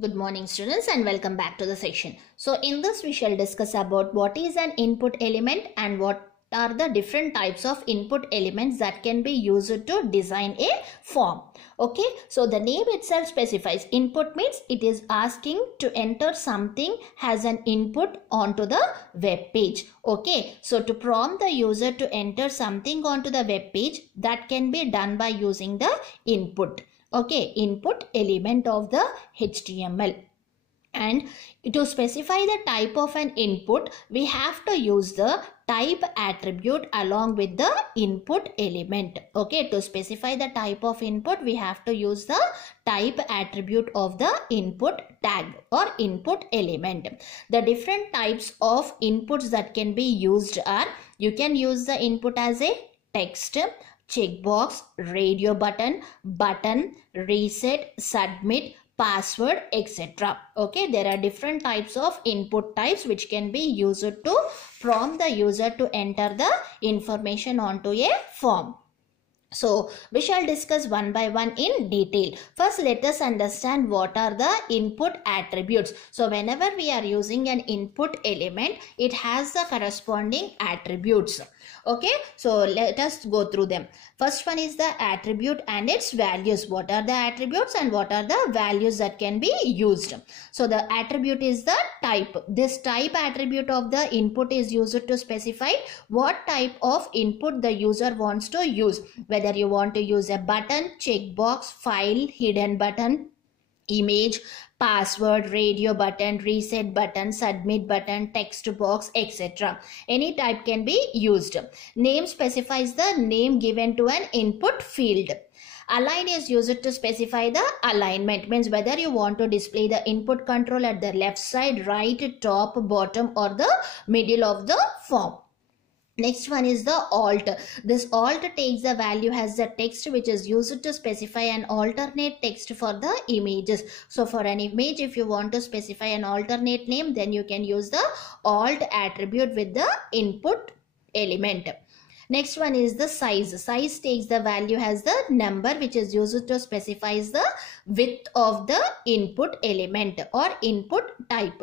Good morning students and welcome back to the session. So in this we shall discuss about what is an input element and what are the different types of input elements that can be used to design a form. Okay, so the name itself specifies input means it is asking to enter something as an input onto the web page. Okay, so to prompt the user to enter something onto the web page, that can be done by using the input. Okay, input element of the HTML. And to specify the type of an input, we have to use the type attribute along with the input element. Okay, to specify the type of input, we have to use the type attribute of the input tag or input element. The different types of inputs that can be used are, you can use the input as a text, checkbox, radio button, reset, submit, password, etc. Okay, there are different types of input types which can be used to prompt the user to enter the information onto a form. So we shall discuss one by one in detail. First, let us understand what are the input attributes. So whenever we are using an input element, it has the corresponding attributes. Okay, so let us go through them. First one is the attribute and its values. What are the attributes and what are the values that can be used? So the attribute is the type. This type attribute of the input is used to specify what type of input the user wants to use. Whether you want to use a button, checkbox, file, hidden button, image, password, radio button, reset button, submit button, text box, etc. Any type can be used. Name specifies the name given to an input field. Align is used to specify the alignment, means whether you want to display the input control at the left side, right, top, bottom or the middle of the form. Next one is the alt. This alt takes the value as the text which is used to specify an alternate text for the images. So for an image, if you want to specify an alternate name, then you can use the alt attribute with the input element. Next one is the size. Size takes the value as the number which is used to specify the width of the input element or input type.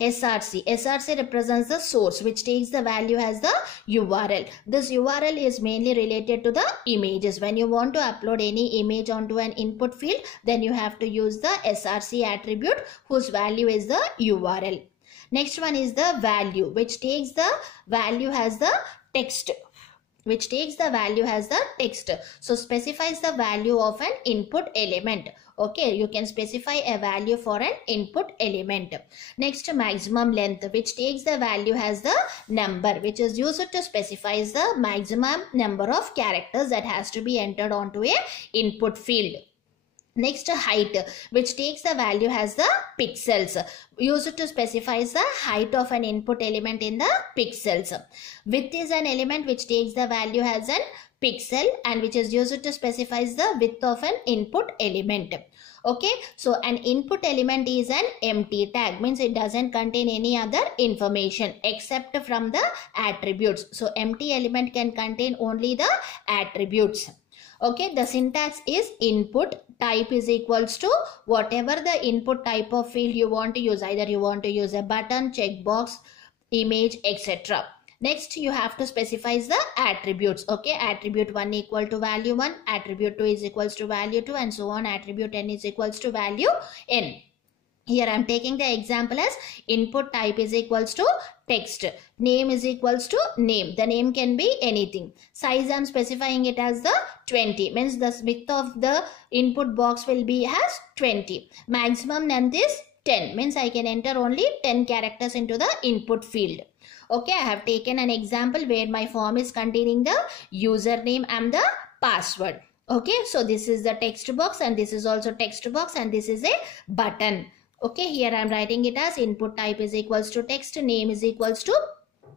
SRC represents the source which takes the value as the URL. This URL is mainly related to the images. When you want to upload any image onto an input field, then you have to use the SRC attribute whose value is the URL. Next one is the value, which takes the value as the text. So specifies the value of an input element. Okay, you can specify a value for an input element. Next, maximum length, which takes the value as the number, which is used to specify the maximum number of characters that has to be entered onto a input field. Next, height, which takes the value as the pixels, used to specify the height of an input element in the pixels. Width is an element which takes the value as an pixel and which is used to specify the width of an input element. Okay, so an input element is an empty tag, means it doesn't contain any other information except from the attributes. So empty element can contain only the attributes. Okay, the syntax is input type is equals to whatever the input type of field you want to use. Either you want to use a button, checkbox, image, etc. Next, you have to specify the attributes. Okay, attribute 1 equal to value 1, attribute 2 is equals to value 2 and so on. Attribute n is equals to value n. Here I am taking the example as input type is equals to text. Name is equals to name. The name can be anything. Size I am specifying it as the 20. Means the width of the input box will be as 20. Maximum length is 10. Means I can enter only 10 characters into the input field. Okay, I have taken an example where my form is containing the username and the password. Okay, so this is the text box and this is also text box and this is a button. Okay, here I am writing it as input type is equals to text, name is equals to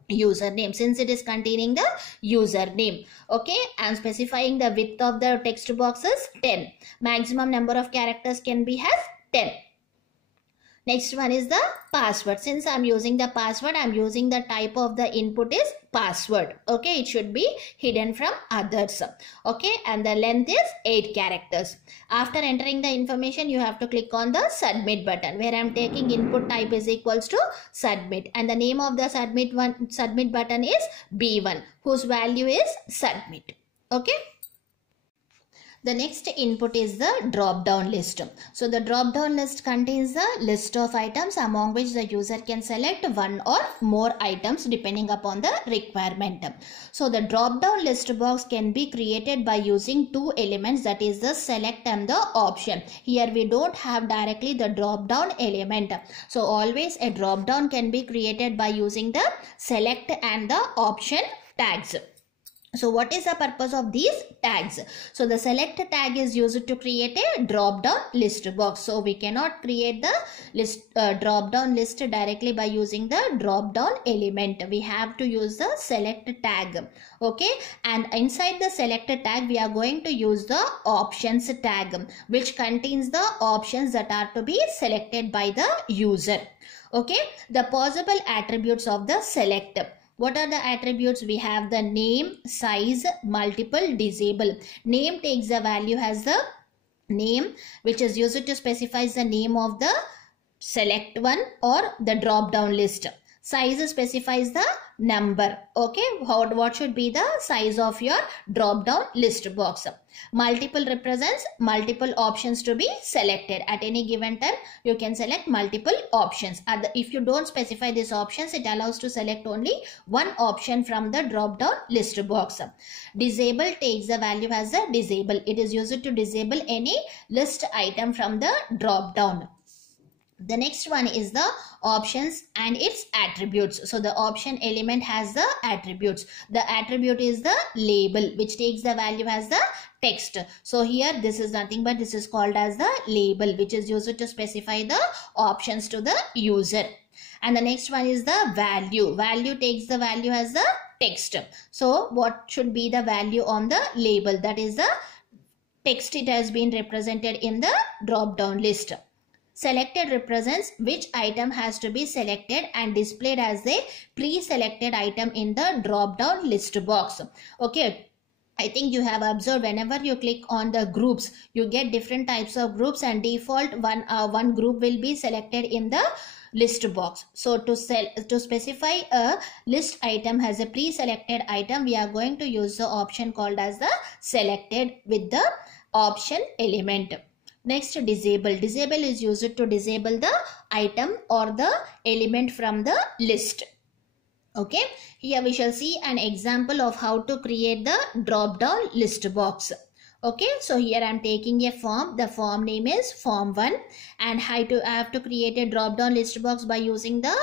username, since it is containing the username. Okay, I am specifying the width of the text box is 10. Maximum number of characters can be as 10. Next one is the password. Since I'm using the password, I'm using the type of the input is password. Okay, it should be hidden from others. Okay, and the length is 8 characters. After entering the information, you have to click on the submit button, where I'm taking input type is equals to submit, and the name of the submit button is B1, whose value is submit. Okay. The next input is the drop-down list. So the drop-down list contains the list of items among which the user can select one or more items depending upon the requirement. So the drop-down list box can be created by using two elements, that is the select and the option. Here we don't have directly the drop-down element. So always a drop-down can be created by using the select and the option tags. So what is the purpose of these tags? So the select tag is used to create a drop down list box. So we cannot create the list drop down list directly by using the drop down element. We have to use the select tag. Okay, and inside the select tag we are going to use the options tag, which contains the options that are to be selected by the user. Okay, the possible attributes of the select. What are the attributes? We have the name, size, multiple, disable. Name takes the value as the name, which is used to specify the name of the select one or the drop down list. Size specifies the number. Okay, what should be the size of your drop down list box? Multiple represents multiple options to be selected. At any given time you can select multiple options. If you don't specify these options, it allows to select only one option from the drop down list box. Disable takes the value as a disable. It is used to disable any list item from the drop down. The next one is the options and its attributes. So the option element has the attributes. The attribute is the label, which takes the value as the text. So here this is nothing but this is called as the label, which is used to specify the options to the user. And the next one is the value. Value takes the value as the text. So what should be the value on the label? That is the text. It has been represented in the drop down list. Selected represents which item has to be selected and displayed as a pre-selected item in the drop-down list box. Okay, I think you have observed whenever you click on the groups, you get different types of groups, and default one group will be selected in the list box. So to specify a list item as a pre-selected item, we are going to use the option called as the selected with the option element. Next, disable. Disable is used to disable the item or the element from the list. Okay, here we shall see an example of how to create the drop down list box. Okay, so here I am taking a form. The form name is form 1, and I have to create a drop down list box by using the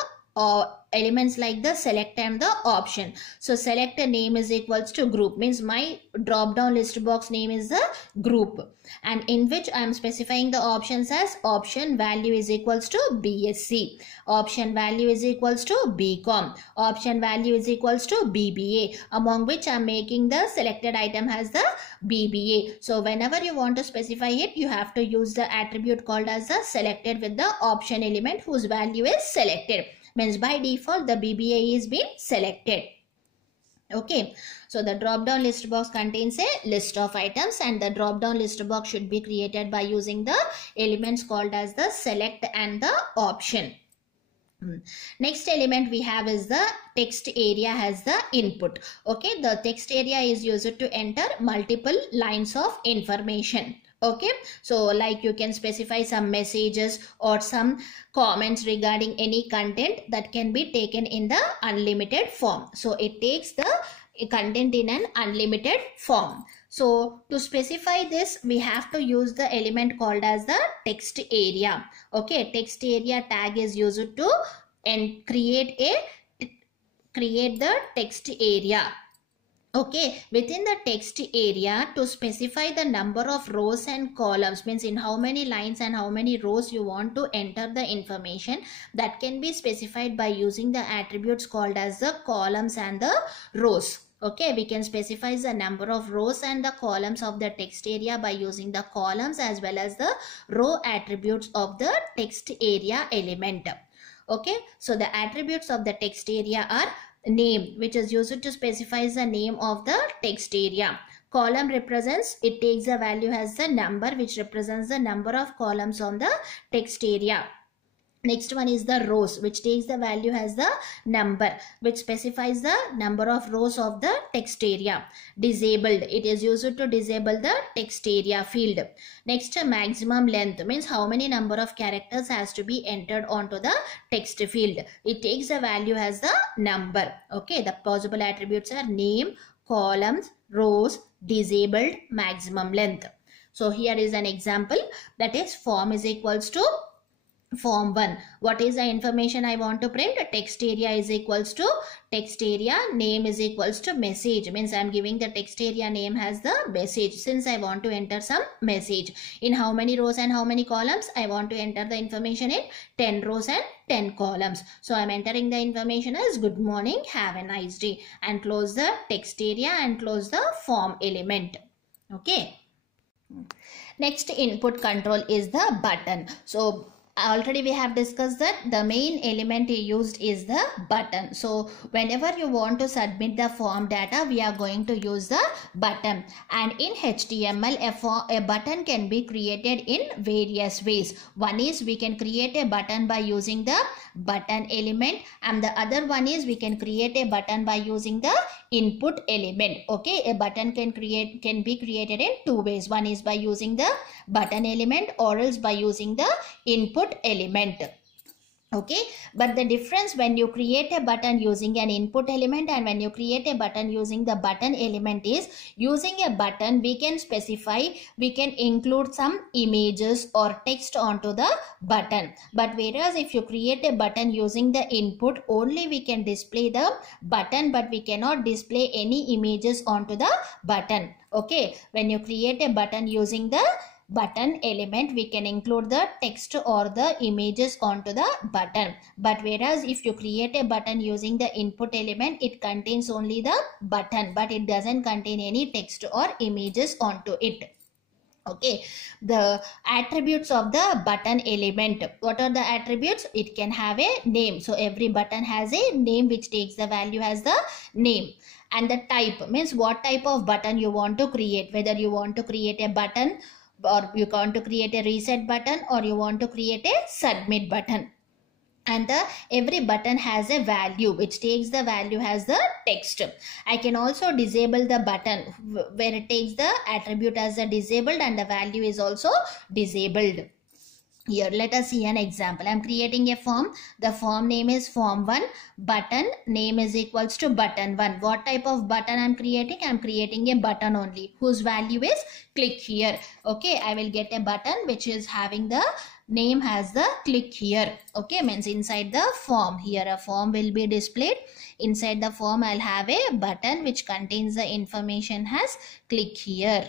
elements like the select and the option. So select a name is equals to group, means my drop down list box name is the group, and in which I am specifying the options as option value is equals to BSc, option value is equals to BCom, option value is equals to BBA, among which I am making the selected item as the BBA. So whenever you want to specify it, you have to use the attribute called as the selected with the option element whose value is selected. Means by default the BBA is being selected. Okay, so the drop down list box contains a list of items, and the drop down list box should be created by using the elements called as the select and the option. Next element we have is the text area as the input. Okay, the text area is used to enter multiple lines of information. Okay, so like you can specify some messages or some comments regarding any content that can be taken in the unlimited form. So it takes the content in an unlimited form. So to specify this, we have to use the element called as the text area. Okay, text area tag is used to create the text area. Okay, within the text area, to specify the number of rows and columns, means in how many lines and how many rows you want to enter the information, that can be specified by using the attributes called as the columns and the rows. Okay, we can specify the number of rows and the columns of the text area by using the columns as well as the row attributes of the text area element. Okay, so the attributes of the text area are name, which is used to specify the name of the text area. Column represents, it takes the value as the number, which represents the number of columns on the text area. Next one is the rows, which takes the value as the number, which specifies the number of rows of the text area. Disabled, it is used to disable the text area field. Next, maximum length means how many number of characters has to be entered onto the text field. It takes the value as the number. Okay, the possible attributes are name, columns, rows, disabled, maximum length. So here is an example, that is form is equals to form 1. What is the information I want to print? Text area is equals to text area name is equals to message, means I am giving the text area name as the message since I want to enter some message. In how many rows and how many columns? I want to enter the information in 10 rows and 10 columns. So I am entering the information as good morning, have a nice day, and close the text area and close the form element. Okay. Next input control is the button. So already we have discussed that the main element used is the button. So whenever you want to submit the form data, we are going to use the button. And in HTML, a button can be created in various ways. One is we can create a button by using the button element, and the other one is we can create a button by using the input element. Okay, a button can be created in two ways. One is by using the button element or else by using the input element. Okay, but the difference when you create a button using an input element and when you create a button using the button element is, using a button we can specify, we can include some images or text onto the button. But whereas if you create a button using the input, only we can display the button but we cannot display any images onto the button. Okay, when you create a button using the button element, we can include the text or the images onto the button. But whereas if you create a button using the input element, it contains only the button but it doesn't contain any text or images onto it. Okay, the attributes of the button element. What are the attributes? It can have a name. So every button has a name which takes the value as the name. And the type means what type of button you want to create, whether you want to create a button or you want to create a reset button or you want to create a submit button. And every button has a value which takes the value as the text. I can also disable the button where it takes the attribute as a disabled and the value is also disabled. Here let us see an example. I am creating a form. The form name is form 1. Button name is equals to button 1. What type of button I am creating? I am creating a button only whose value is click here. Okay, I will get a button which is having the name has the click here. Okay, means inside the form, here a form will be displayed. Inside the form I'll have a button which contains the information has click here.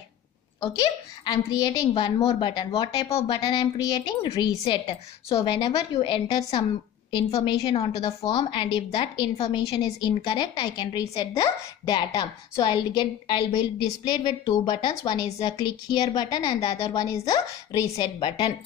Okay, I'm creating one more button. What type of button I'm creating? Reset. So whenever you enter some information onto the form and if that information is incorrect, I can reset the data. So I'll be displayed with two buttons. One is the click here button and the other one is the reset button.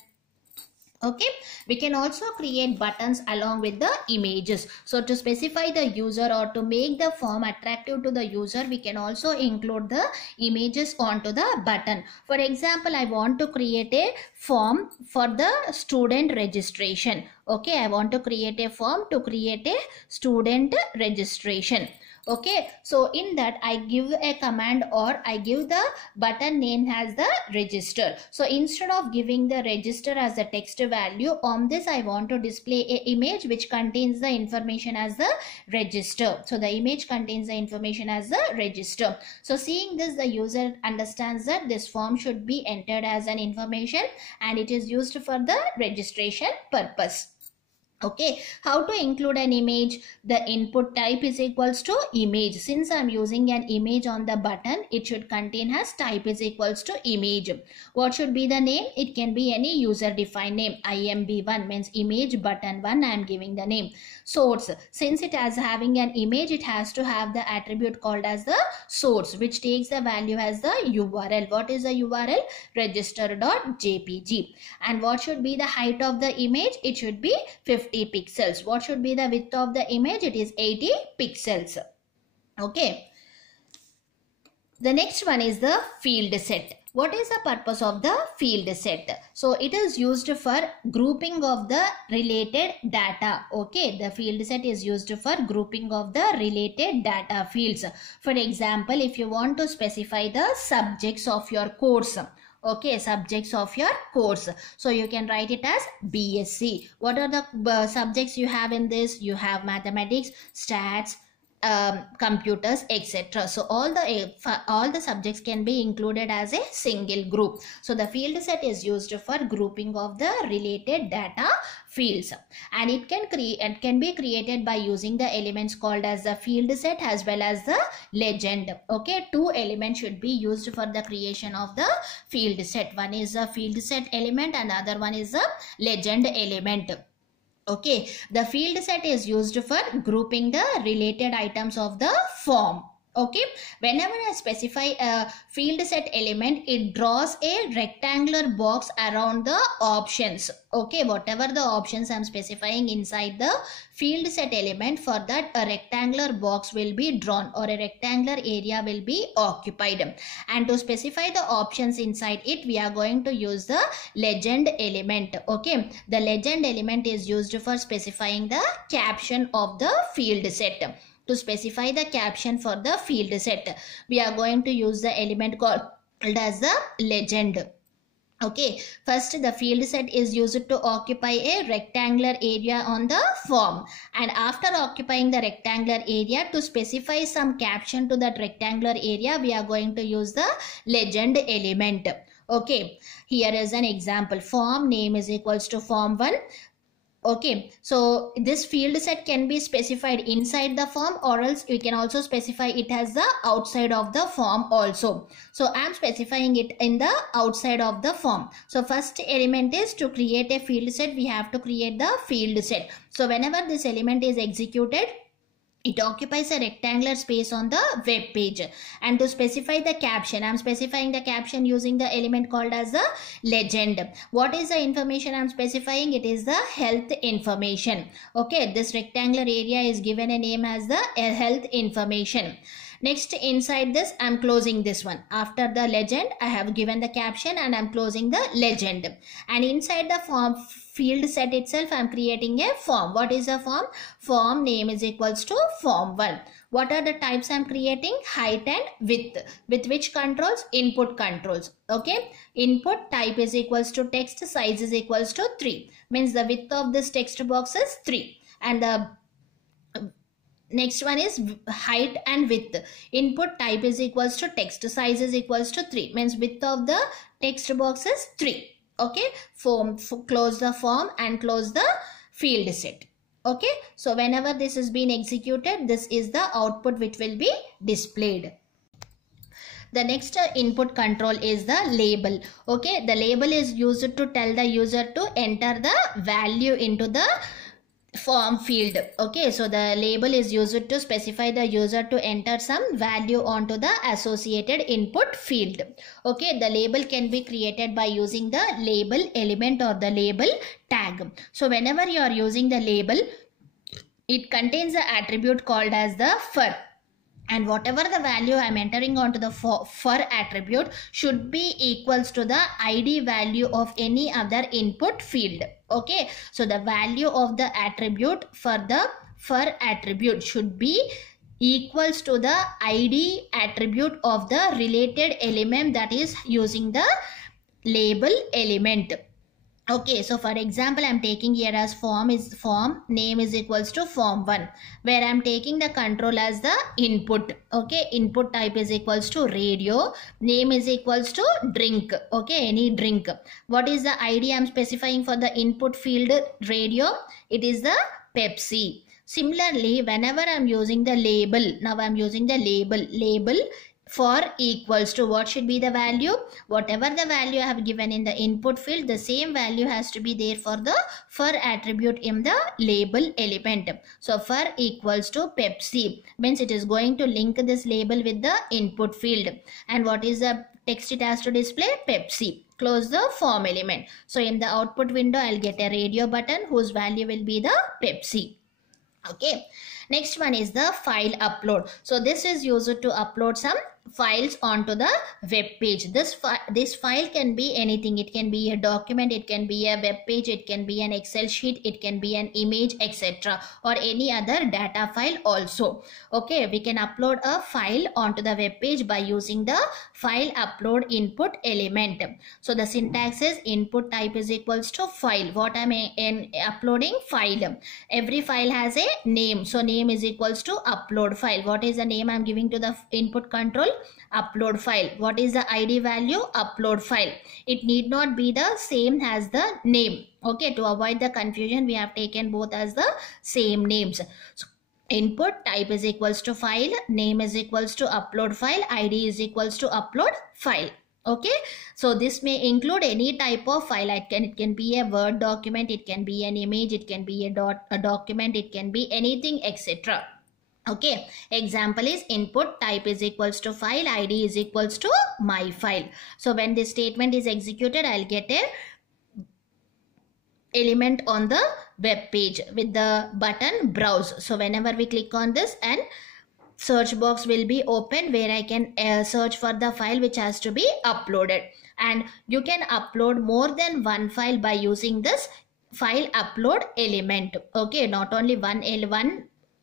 Okay, we can also create buttons along with the images. So to specify the user or to make the form attractive to the user, we can also include the images onto the button. For example, I want to create a form for the student registration. Okay, I want to create a form to create a student registration. Okay, so in that I give a command or I give the button name as the register. So instead of giving the register as the text value, on this I want to display a image which contains the information as the register. So the image contains the information as the register. So seeing this, the user understands that this form should be entered as an information and it is used for the registration purpose. Okay, how to include an image? The input type is equals to image. Since I'm using an image on the button, it should contain as type is equals to image. What should be the name? It can be any user defined name. imb1 means image button 1. I am giving the name. Source, since it has having an image, it has to have the attribute called as the source, which takes the value as the URL. What is the URL? register.jpg. And what should be the height of the image? It should be 50 pixels. What should be the width of the image? It is 80 pixels. Okay. The next one is the field set. What is the purpose of the field set? So it is used for grouping of the related data. Okay, the field set is used for grouping of the related data fields. For example, if you want to specify the subjects of your course, okay, subjects of your course, so you can write it as BSc. What are the subjects you have in this? You have mathematics, stats, computers, etc. So all the subjects can be included as a single group. So the field set is used for grouping of the related data fields, and it can be created by using the elements called as the field set as well as the legend. Okay, two elements should be used for the creation of the field set. One is a field set element and the other one is a legend element. Okay, the field set is used for grouping the related items of the form. Okay, whenever I specify a field set element, it draws a rectangular box around the options. Okay, whatever the options I'm specifying inside the field set element, for that a rectangular box will be drawn or a rectangular area will be occupied. And to specify the options inside it, we are going to use the legend element. Okay, the legend element is used for specifying the caption of the field set. To specify the caption for the field set, we are going to use the element called as the legend. Okay, first the field set is used to occupy a rectangular area on the form, and after occupying the rectangular area, to specify some caption to that rectangular area, we are going to use the legend element. Okay, here is an example. Form name is equals to form1. Okay, so this field set can be specified inside the form, or else we can also specify it as the outside of the form also. So I am specifying it in the outside of the form. So first element is to create a field set, we have to create the field set. So whenever this element is executed, it occupies a rectangular space on the web page. And to specify the caption, I am specifying the caption using the element called as the legend. What is the information I am specifying? It is the health information. Okay, this rectangular area is given a name as the health information. Next, inside this, I am closing this one. After the legend, I have given the caption and I am closing the legend. And inside the form field set itself, I am creating a form. What is a form? Form name is equals to form1. What are the types I am creating? Height and width. With which controls? Input controls. Okay. Input type is equals to text, size is equals to 3. Means the width of this text box is 3. And the next one is height and width. Input type is equals to text, size is equals to 3. Means width of the text box is 3. Okay, close the form and close the field set. Okay, so whenever this is being executed, this is the output which will be displayed. The next input control is the label. Okay, the label is used to tell the user to enter the value into the form field. Okay, so the label is used to specify the user to enter some value onto the associated input field. Okay, the label can be created by using the label element or the label tag. So whenever you are using the label, it contains the attribute called as the for. And whatever the value I am entering onto the for attribute should be equals to the ID value of any other input field. Okay, so the value of the attribute for the for attribute should be equals to the ID attribute of the related element that is using the label element. Okay, so for example, I'm taking here as form name is equals to form1, where I'm taking the control as the input. Okay, input type is equals to radio, name is equals to drink. Okay, any drink. What is the ID I'm specifying for the input field radio? It is the Pepsi. Similarly, whenever I'm using the label, now I'm using the label for equals to, what should be the value? Whatever the value I have given in the input field, the same value has to be there for the for attribute in the label element. So for equals to Pepsi means it is going to link this label with the input field. And what is the text it has to display? Pepsi. Close the form element. So in the output window, I'll get a radio button whose value will be the Pepsi. Okay, next one is the file upload. So this is used to upload some files onto the web page. This file can be anything. It can be a document, it can be a web page, it can be an Excel sheet, it can be an image, etc., or any other data file also. Okay, we can upload a file onto the web page by using the file upload input element. So the syntax is input type is equals to file. What I'm uploading? File. Every file has a name, so name is equals to upload file. What is the name I'm giving to the input control? Upload file. What is the ID value? Upload file. It need not be the same as the name. Okay, to avoid the confusion, we have taken both as the same names. So input type is equals to file, name is equals to upload file, ID is equals to upload file. Okay, so this may include any type of file. It can be a Word document, it can be an image, it can be a document, it can be anything, etc. Okay, example is input type is equals to file, ID is equals to my file. So when this statement is executed, I'll get a element on the web page with the button browse. So whenever we click on this, and search box will be open where I can search for the file which has to be uploaded. And you can upload more than one file by using this file upload element. Okay, not only one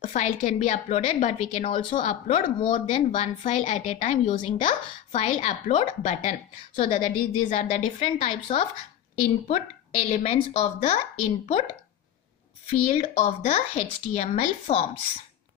file can be uploaded, but we can also upload more than one file at a time using the file upload button. So these are the different types of input elements of the input field of the HTML forms.